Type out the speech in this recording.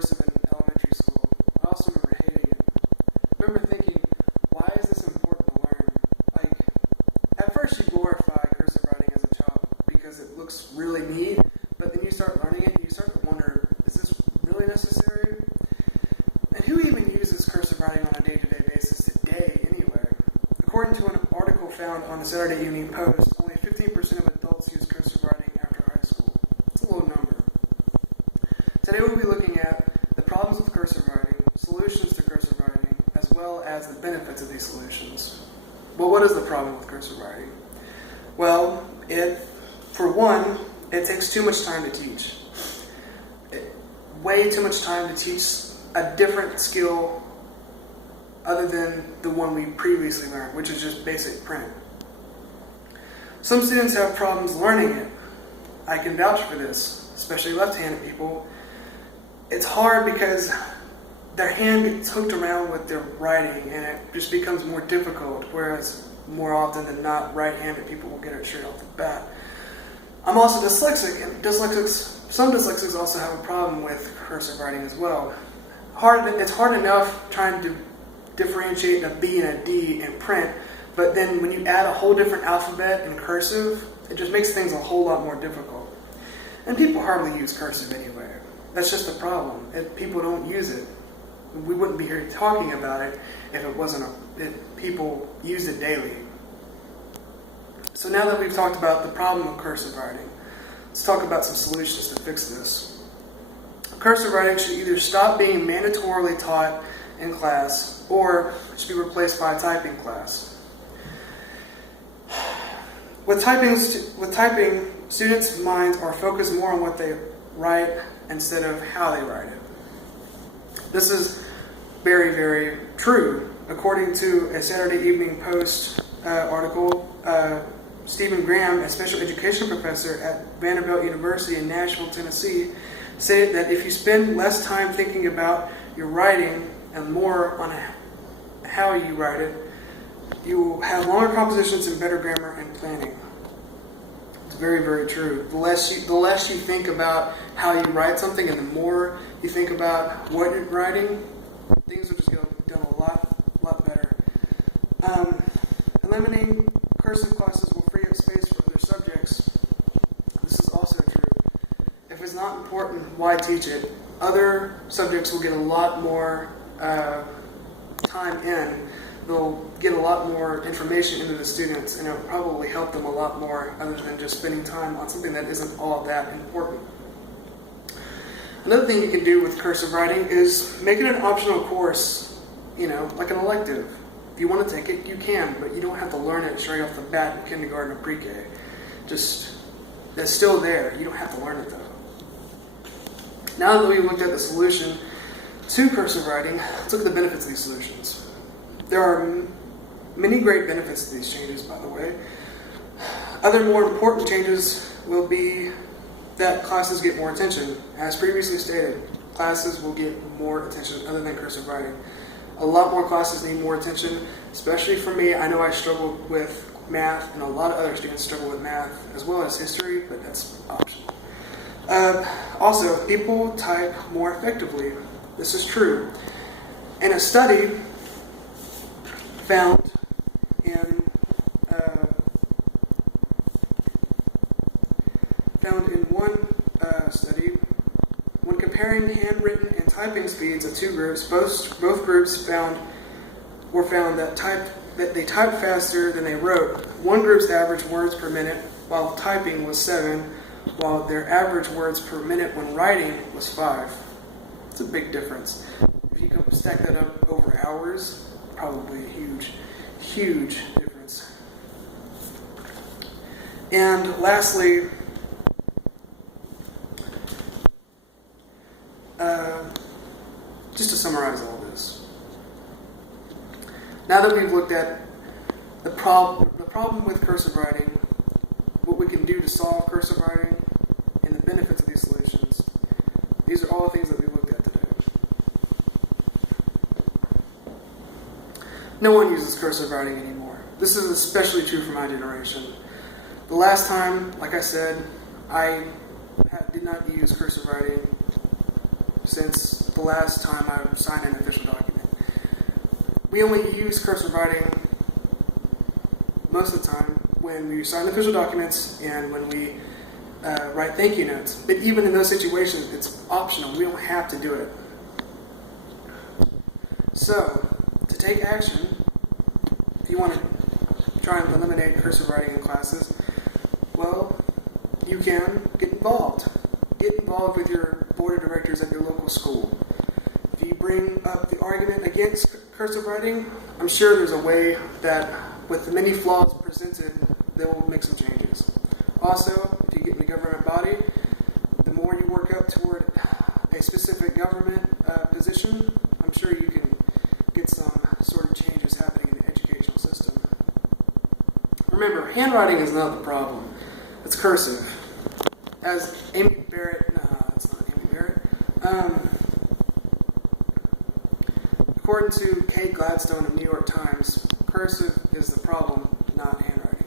cursive in elementary school. I also remember hating it. I remember thinking, why is this important to learn? Like, at first you glorify cursive writing as a child because it looks really neat, but then you start learning it and you start to wonder, is this really necessary? And who even uses cursive writing on a day-to-day basis today anyway? According to an article found on the Saturday Evening Post, only 15% of adults use cursive writing after high school. It's a low number. Today we'll be looking at the problems with cursive writing, solutions to cursive writing, as well as the benefits of these solutions. Well, what is the problem with cursive writing? Well, for one, it takes too much time to teach. Way too much time to teach a different skill other than the one we previously learned, which is just basic print. Some students have problems learning it. I can vouch for this, especially left-handed people. It's hard because their hand gets hooked around with their writing and it just becomes more difficult, whereas more often than not, right-handed people will get it straight off the bat. I'm also dyslexic, and some dyslexics also have a problem with cursive writing as well. It's hard enough trying to differentiate a B and a D in print, but then when you add a whole different alphabet in cursive, it just makes things a whole lot more difficult. And people hardly use cursive anyway. That's just the problem. If people don't use it, we wouldn't be here talking about it if people used it daily. So now that we've talked about the problem of cursive writing, let's talk about some solutions to fix this. Cursive writing should either stop being mandatorily taught in class or should be replaced by a typing class. With typing, students' minds are focused more on what they write instead of how they write it. This is very, very true. According to a Saturday Evening Post article, Stephen Graham, a special education professor at Vanderbilt University in Nashville, Tennessee, said that if you spend less time thinking about your writing and more on how you write it, you will have longer compositions and better grammar and planning. It's very, very true. The less you think about how you write something and the more you think about what you're writing, things will just go done a lot better. Eliminating cursive classes will free up space for other subjects. This is also true. If it's not important, why teach it? Other subjects will get a lot more time in. They'll get a lot more information into the students, and it'll probably help them a lot more other than just spending time on something that isn't all that important. Another thing you can do with cursive writing is make it an optional course, like an elective. If you want to take it, you can, but you don't have to learn it straight off the bat in kindergarten or pre-K. It's still there. You don't have to learn it though. Now that we've looked at the solution to cursive writing, let's look at the benefits of these solutions. There are many great benefits to these changes, by the way. Other more important changes will be that classes get more attention. As previously stated, classes will get more attention other than cursive writing. A lot more classes need more attention, especially for me. I know I struggled with math, and a lot of other students struggle with math, as well as history, but that's optional. Also, people type more effectively. This is true. In a study found in one study, when comparing handwritten and typing speeds of two groups, both groups found that they typed faster than they wrote. One group's average words per minute while typing was 7, while their average words per minute when writing was 5. It's a big difference. If you can stack that up over hours, probably a huge difference. And lastly, just to summarize all this, now that we've looked at the problem with cursive writing, what we can do to solve cursive writing, and the benefits of these solutions, these are all the things that we've looked at today. No one uses cursive writing anymore. This is especially true for my generation. The last time, like I said, I did not use cursive writing since the last time I signed an official document. We only use cursive writing most of the time when we sign official documents and when we write thank you notes. But even in those situations, it's optional. We don't have to do it. So, to take action, if you want to try and eliminate cursive writing in classes, well, you can get involved. Get involved with your board of directors at your local school. If you bring up the argument against cursive writing, I'm sure there's a way that, with the many flaws presented, they will make some changes. Also, if you get in the government body, the more you work up toward a specific government position, I'm sure you can get some sort of changes happening in the educational system. Remember, handwriting is not the problem. It's cursive. As Amy Barrett, no, it's not Amy Barrett. According to Kate Gladstone of New York Times, cursive is the problem, not handwriting.